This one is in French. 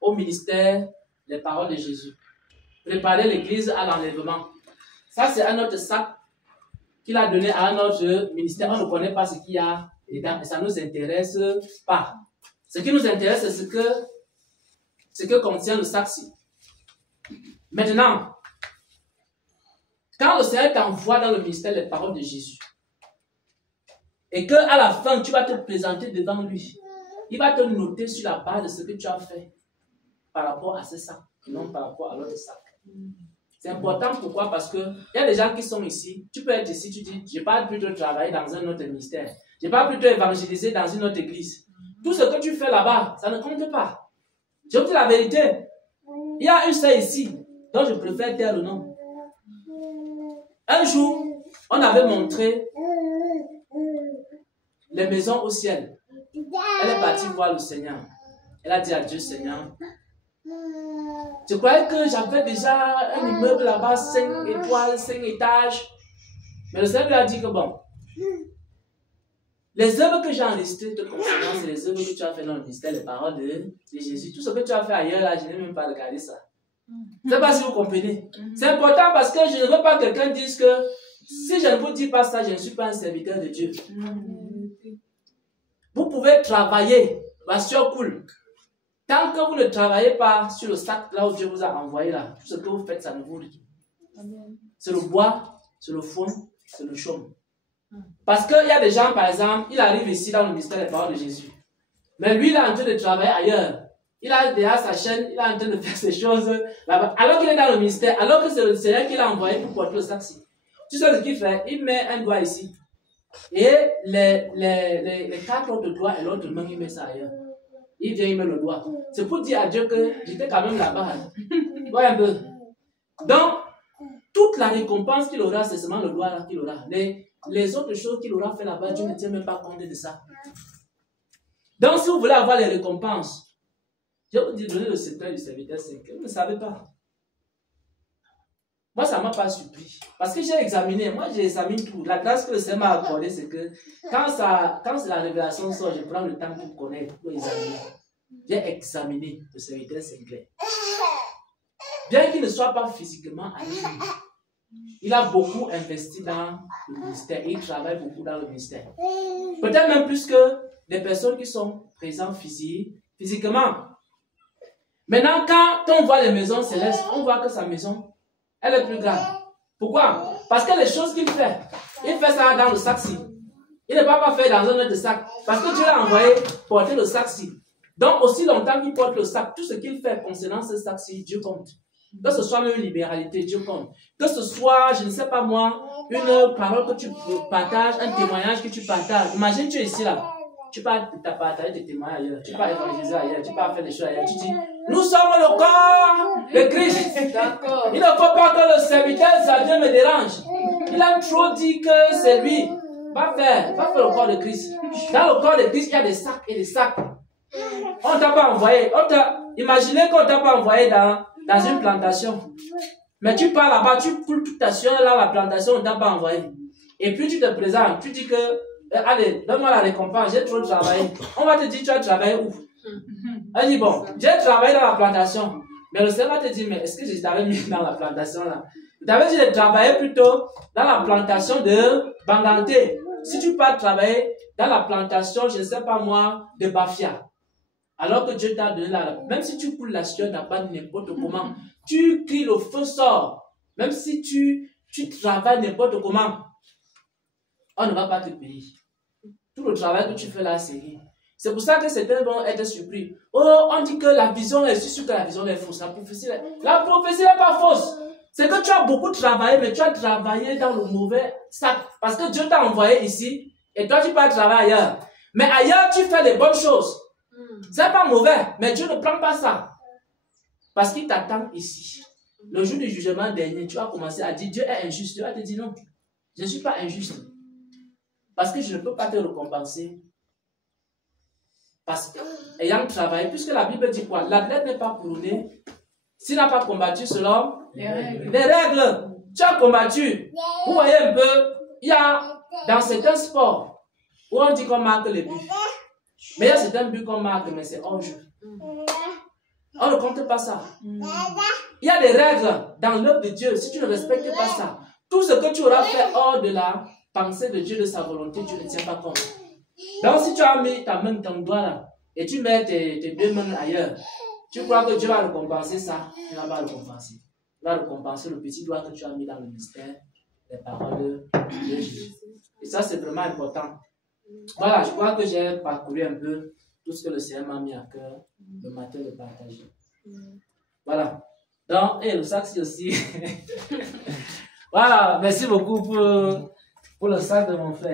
au ministère des paroles de Jésus. Préparer l'église à l'enlèvement. Ça, c'est un autre sac qu'il a donné à un autre ministère. On ne connaît pas ce qu'il y a dedans et ça ne nous intéresse pas. Ce qui nous intéresse, c'est ce que contient le sac-ci. Maintenant, quand le Seigneur t'envoie dans le ministère des paroles de Jésus, et qu'à la fin, tu vas te présenter devant lui, il va te noter sur la base de ce que tu as fait par rapport à ce sac, non par rapport à l'autre sac. C'est important, pourquoi? Parce qu'il y a des gens qui sont ici, tu peux être ici, tu dis, je ne vais pas plutôt travailler dans un autre ministère, je ne vais pas plutôt évangéliser dans une autre église. Tout ce que tu fais là-bas, ça ne compte pas. Je vous dis la vérité, il y a une sœur ici, dont je préfère taire le nom. Un jour, on avait montré les maisons au ciel. Elle est partie voir le Seigneur. Elle a dit à Dieu, Seigneur, je croyais que j'avais déjà un immeuble là-bas, 5 étoiles, 5 étages. Mais le Seigneur lui a dit que bon, les œuvres que j'ai enregistrées te concernant, c'est les œuvres que tu as fait dans le ministère, les paroles de Jésus. Tout ce que tu as fait ailleurs, là, je n'ai même pas regardé ça. Je ne sais pas si vous comprenez. C'est important parce que je ne veux pas que quelqu'un dise que si je ne vous dis pas ça, je ne suis pas un serviteur de Dieu. Vous pouvez travailler, c'est cool. Tant que vous ne travaillez pas sur le sac là où Dieu vous a envoyé là, tout ce que vous faites, ça ne vous dit. C'est le bois, c'est le foin, c'est le chaume. Parce qu'il y a des gens, par exemple, il arrive ici dans le ministère des paroles de Jésus. Mais lui, il est en train de travailler ailleurs. Il a déjà sa chaîne, il est en train de faire ses choses là-bas. Alors qu'il est dans le ministère, alors que c'est le Seigneur qui l'a envoyé pour porter le sac-ci. Tu sais ce qu'il fait? Il met un doigt ici. Et les 4 autres doigts et l'autre main, il met ça ailleurs. Il vient, il met le doigt. C'est pour dire à Dieu que j'étais quand même là-bas. Ouais, un peu. Donc, toute la récompense qu'il aura, c'est seulement le doigt là qu'il aura. Les autres choses qu'il aura fait là-bas, Dieu ne tient même pas compte de ça. Donc, si vous voulez avoir les récompenses, je vais vous dire, donnez le secret du serviteur, c'est que vous ne savez pas. Moi, ça ne m'a pas surpris. Parce que j'ai examiné, moi j'examine tout. La grâce que le Seigneur m'a accordée, c'est que quand la révélation sort, je prends le temps pour connaître, pour examiner. J'ai examiné le serviteur Sinclair. Bien qu'il ne soit pas physiquement à lui, il a beaucoup investi dans le ministère. Il travaille beaucoup dans le ministère. Peut-être même plus que des personnes qui sont présentes physiquement. Maintenant, quand on voit les maisons célestes, on voit que sa maison, elle est plus grande. Pourquoi? Parce que les choses qu'il fait, il fait ça dans le sac-ci. Il ne va pas faire dans un autre sac. Parce que Dieu l'a envoyé porter le sac-ci. Donc, aussi longtemps qu'il porte le sac, tout ce qu'il fait concernant ce sac-ci, Dieu compte. Que ce soit même une libéralité, Dieu compte. Que ce soit, je ne sais pas moi, une parole que tu partages, un témoignage que tu partages. Imagine, tu es ici là. Tu parles, tu as partagé des témoignages ailleurs. Tu parles évangéliser ailleurs. Tu parles faire des choses ailleurs. Tu dis, nous sommes le corps de Christ. Il ne faut pas que le serviteur Xavier me dérange. Il a trop dit que c'est lui. Va faire le corps de Christ. Dans le corps de Christ, il y a des sacs et des sacs. On ne t'a pas envoyé. Imaginez qu'on ne t'a pas envoyé dans une plantation. Mais tu pars là-bas, tu coules toute ta sueur là, la plantation, on ne t'a pas envoyé. Et puis tu te présentes, tu dis que, allez, donne-moi la récompense, j'ai trop travaillé. On va te dire, tu as travaillé où? Elle dit, bon, j'ai travaillé dans la plantation. Mais le Seigneur va te dire, mais est-ce que je t'avais mis dans la plantation là? Je t'avais dit de travailler plutôt dans la plantation de Banganté. Si tu pars travailler dans la plantation, je ne sais pas moi, de Bafia. Alors que Dieu t'a donné la... Même si tu coules la sueur, n'a pas n'importe comment. Tu cries, le feu sort. Même si tu travailles n'importe comment, on ne va pas te payer. Tout le travail que tu fais là, c'est rien. C'est pour ça que certains vont être surpris. Oh, on dit que la vision, je suis sûr que la vision est fausse. La prophétie n'est pas fausse. C'est que tu as beaucoup travaillé, mais tu as travaillé dans le mauvais sac. Parce que Dieu t'a envoyé ici, et toi tu peux travailler ailleurs. Mais ailleurs, tu fais les bonnes choses. C'est pas mauvais, mais Dieu ne prend pas ça. Parce qu'il t'attend ici. Le jour du jugement dernier, tu vas commencer à dire Dieu est injuste. Dieu va te dire non, je ne suis pas injuste. Parce que je ne peux pas te récompenser. Parce que, ayant travaillé, puisque la Bible dit quoi? L'athlète n'est pas couronné s'il n'a pas combattu selon les règles. Tu as combattu. Vous voyez un peu, il y a dans certains sports où on dit qu'on marque les buts. Mais il y a certains buts qu'on marque, mais c'est hors jeu. ne compte pas ça. Il y a des règles dans l'œuvre de Dieu. Si tu ne respectes pas ça, tout ce que tu auras fait hors de la pensée de Dieu, de sa volonté, tu ne tiens pas compte. Donc, si tu as mis ta main, ton doigt là, et tu mets tes deux mains ailleurs, tu crois que Dieu va récompenser ça? Il ne va pas récompenser. Il va récompenser le petit doigt que tu as mis dans le mystère, les paroles de Jésus. Et ça, c'est vraiment important. Voilà, je crois que j'ai parcouru un peu tout ce que le Seigneur m'a mis à cœur le matin de partager. Voilà. Donc, et le sac aussi. Voilà, merci beaucoup pour le sac de mon frère.